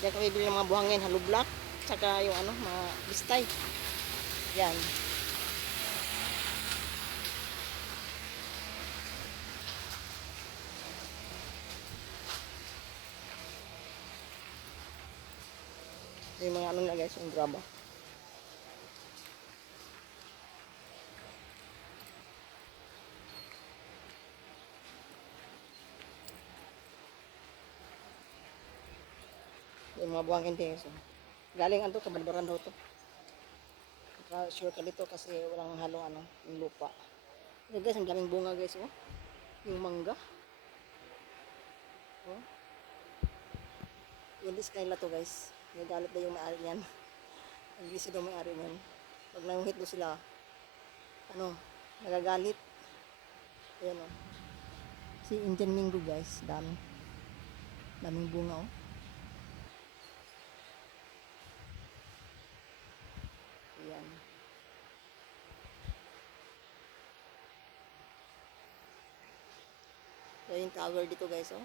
Diyan kami bili ng mga buhangin, hollow block, saka yung ano, mga bistay. Yan. Yung mga ano nila guys, yung graba. Yung mga buhangin din guys. Galing ano to, kabalbaran daw to. Sure ka dito kasi walang halong ano, yung lupa. Ito guys, ang daming bunga guys, oh. Yung mangga. Oh. Yung list kanila to guys. Nagalit na yung may-ari niyan. Nag-list daw may-ari niyan. Pag nanguhit mo sila, ano, nagagalit. Ayan oh. Si Indian Mango guys, dami. Daming bunga oh. Ayan. So yung tower dito guys oh.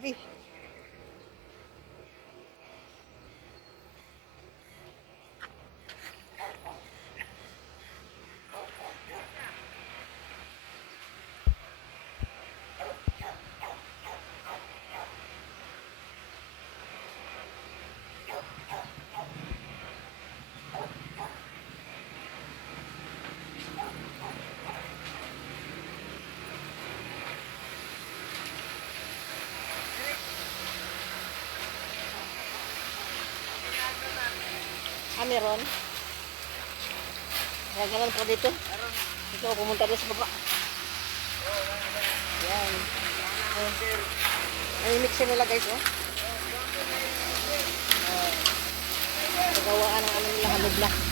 Hey. Ah, meron? Gagalan pa dito. Ito, pumunta doon sa baba. Yan. Ay, mixer nila guys, oh. Pagawaan ng ano nila, hollow block.